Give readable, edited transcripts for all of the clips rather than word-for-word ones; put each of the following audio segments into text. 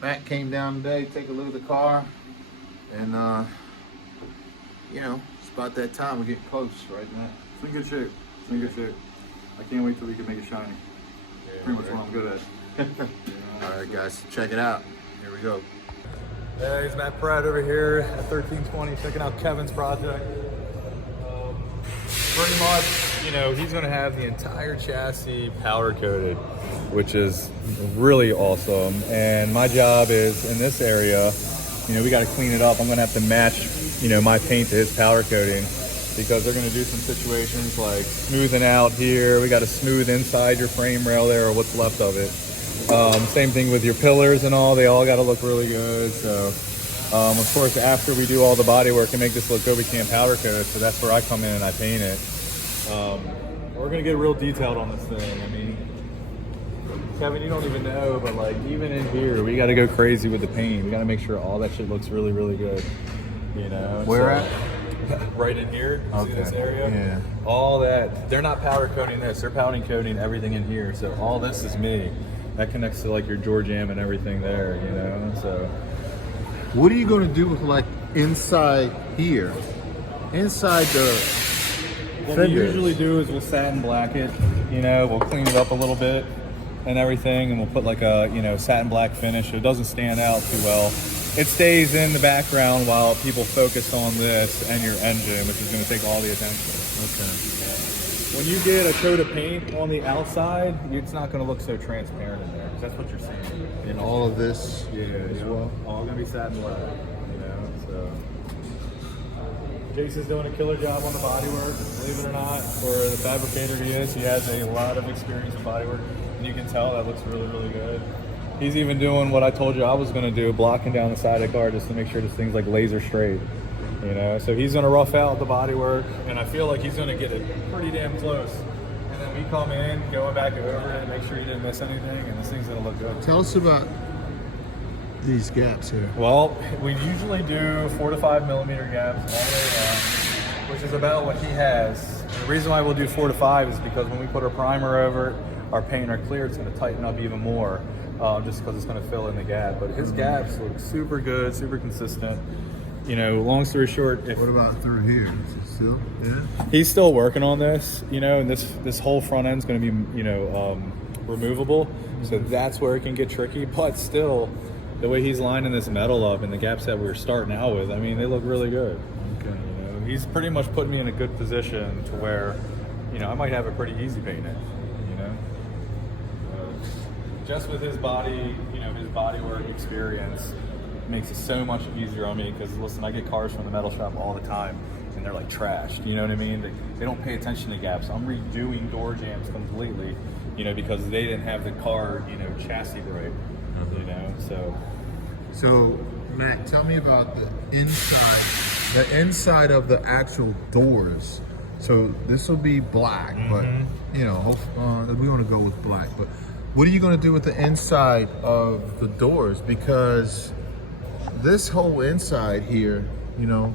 Matt came down today to take a look at the car, and you know, it's about that time. We're getting close, right, Matt? It's in good shape. It's in good shape. I can't wait till we can make it shiny. Yeah, Pretty much what I'm good at. All right, guys, check it out. Here we go. Hey, it's Matt Pratt over here at 1320, checking out Kevin's project. Pretty much, you know, he's going to have the entire chassis powder coated, which is really awesome. And my job is in this area, you know, we got to clean it up. I'm going to have to match, you know, my paint to his powder coating, because they're going to do some situations like smoothing out here. We got to smooth inside your frame rail there, or what's left of it. Same thing with your pillars and all. They all got to look really good. So of course, after we do all the body work and make this look good, we can powder coat it. So that's where I come in and I paint it. We're going to get real detailed on this thing. I mean, Kevin, you don't even know, but like even in here, we got to go crazy with the paint. We got to make sure all that shit looks really, really good. You know? Where at? Right in here. Okay. See this area? Yeah. All that. They're not powder coating this. They're powder coating everything in here. So all this is me. That connects to like your door jam and everything there, you know? So What are you going to do with like inside here? Inside the what fenders? we usually do is we'll satin black it, you know, we'll clean it up a little bit and everything, and we'll put like a, you know, satin black finish so it doesn't stand out too well. It stays in the background while people focus on this and your engine, which is going to take all the attention. Okay. When you get a coat of paint on the outside, it's not going to look so transparent in there, because that's what you're seeing. And all of this as well? All going to be satin black, you know, so. Jason's doing a killer job on the bodywork, believe it or not. For the fabricator he is, he has a lot of experience in bodywork, and you can tell that looks really, really good. He's even doing what I told you I was going to do, blocking down the side of the car just to make sure this thing's like laser straight. You know, so he's going to rough out the bodywork, and I feel like he's going to get it pretty damn close. And then we come in, going back over it, and make sure he didn't miss anything, and this thing's going to look good. Tell us about these gaps here. Well, we usually do 4 to 5 millimeter gaps all the way around, which is about what he has. And the reason why we'll do 4 to 5 is because when we put our primer over it, our paint, our clear, it's going to tighten up even more, just because it's going to fill in the gap. But his gaps look super good, super consistent. You know, long story short, What about through here? Is it still? Yeah. he's still working on this, you know, and this whole front end's going to be, you know, removable. So that's where it can get tricky. But still, the way he's lining this metal up and the gaps that we're starting out with, I mean, they look really good. Okay. You know, he's pretty much put me in a good position to where, you know, I might have it pretty easy painting it, you know. Just with his body, you know, his body work experience makes it so much easier on me, because listen, I get cars from the metal shop all the time and they're like trashed, you know what I mean? They don't pay attention to gaps. I'm redoing door jams completely, you know, because they didn't have the car, you know, chassis right, you know, So, Matt, tell me about the inside of the actual doors. So this will be black, but you know, we want to go with black. But what are you going to do with the inside of the doors? Because this whole inside here, you know,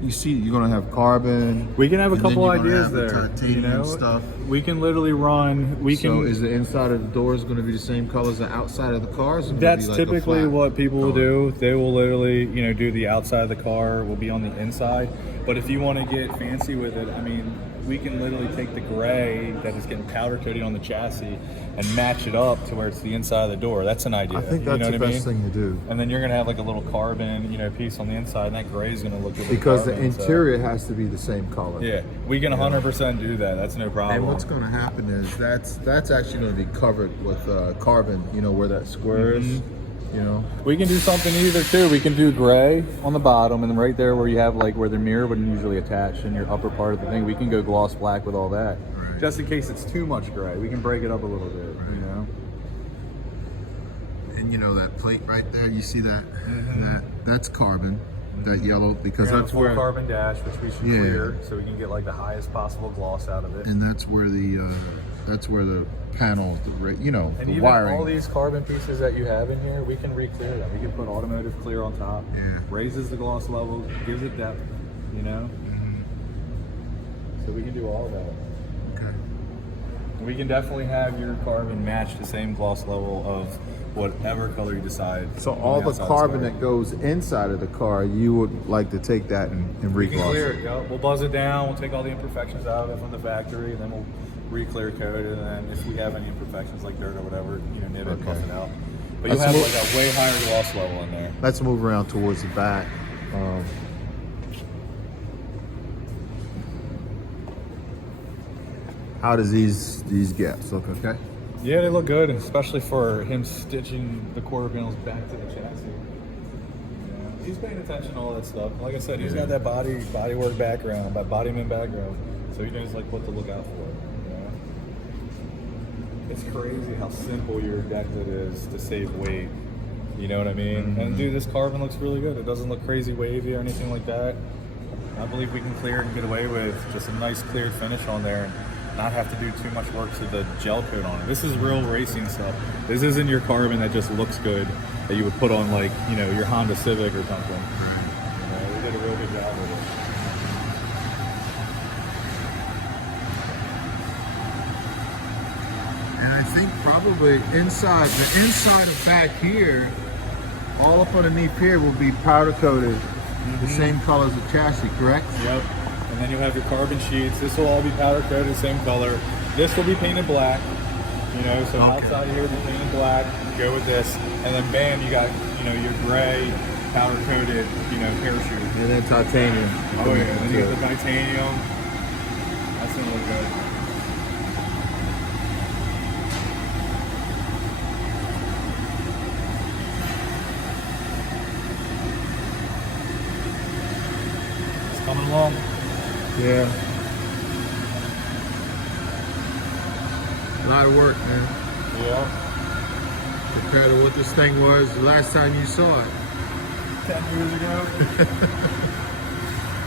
you see, you're going to have carbon. we can have a and then couple you're gonna ideas have the there, you titanium know. stuff. We can literally run, So is the inside of the doors going to be the same color as the outside of the cars? That's typically what people will do. They will literally, you know, do the outside of the car, will be on the inside. But if you want to get fancy with it, I mean, we can literally take the gray that is getting powder coated on the chassis and match it up to where it's the inside of the door. That's an idea. I think that's you know the what I best mean? thing to do. And then you're going to have like a little carbon, you know, piece on the inside, and that gray is going to look good. with Because the carbon, so- interior has to be the same color. Yeah, we can 100% do that. That's no problem. And what's going to happen is that's actually going to be covered with carbon. You know where that square is. You know. We can do something either too. We can do gray on the bottom, and then right there where you have like where the mirror would usually attach in your upper part of the thing, we can go gloss black with all that. Right. Just in case it's too much gray, we can break it up a little bit. You know. And you know that plate right there. You see that? That's carbon. That yellow, because We're that's gonna have a full where carbon dash, which we should clear, so we can get like the highest possible gloss out of it. and that's where the panels, you know, And the even wiring. all these carbon pieces that you have in here, we can re-clear them. We can put automotive clear on top. Yeah. Raises the gloss level, gives it depth, you know? So we can do all of that. Okay. We can definitely have your carbon match the same gloss level of whatever color you decide. So on all the outside of carbon car. that goes inside of the car, you would like to take that and We can re-gloss clear it. it. Yep. We'll buzz it down. We'll take all the imperfections out of it from the factory, and then we'll re-clear coat it. And then if we have any imperfections like dirt or whatever, nib it, buff it out. But you'll Let's have move- like a way higher gloss level in there. Let's move around towards the back. How does these gaps look? Okay. Yeah, they look good, especially for him stitching the quarter panels back to the chassis. Yeah, he's paying attention to all that stuff. Like I said, he's got that bodywork background, bodyman background, so he knows like what to look out for. It's crazy how simple your deck it is to save weight. You know what I mean? And dude, this carbon looks really good. It doesn't look crazy wavy or anything like that. I believe we can clear and get away with just a nice cleared finish on there and not have to do too much work to the gel coat on it. This is real racing stuff. This isn't your carbon that just looks good that you would put on like, your Honda Civic or something. We did a real good job with it. And I think probably the inside of back here, all up underneath here will be powder coated the same color as the chassis, correct? Yep. And then you'll have your carbon sheets. This will all be powder coated, same color. This will be painted black. So outside here will be painted black. Go with this, and then bam, you got your gray powder coated parachute. And then titanium. Oh yeah, and then you get the titanium. That's gonna look good. It's coming along. Yeah. A lot of work, man. Yeah. Compared to what this thing was the last time you saw it. 10 years ago.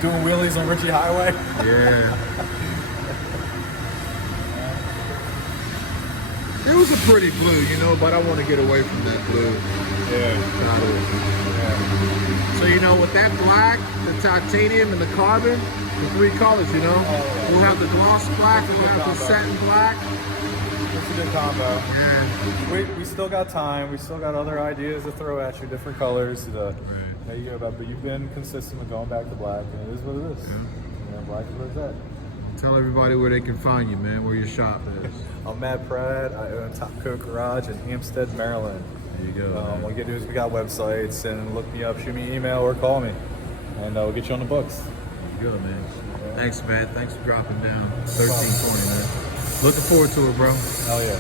Doing wheelies on Ritchie Highway. Yeah. It was a pretty blue, but I want to get away from that blue. Yeah. So, with that black, the titanium, and the carbon, the three colors, we'll have the gloss black, we'll have the satin black. It's a good combo. Yeah. We still got time. We still got other ideas to throw at you, different colors. There you go, but you've been consistent with going back to black, and it is what it is. Yeah. Black is what it's at. Tell everybody where they can find you, man, where your shop is. I'm Matt Pratt. I own Top Coat Garage in Hampstead, Maryland. There you go. What you can do is we got websites, and look me up, shoot me an email, or call me, and we'll get you on the books. Good, man. Thanks, man. Thanks for dropping down. 1320, man. Looking forward to it, bro. Hell yeah.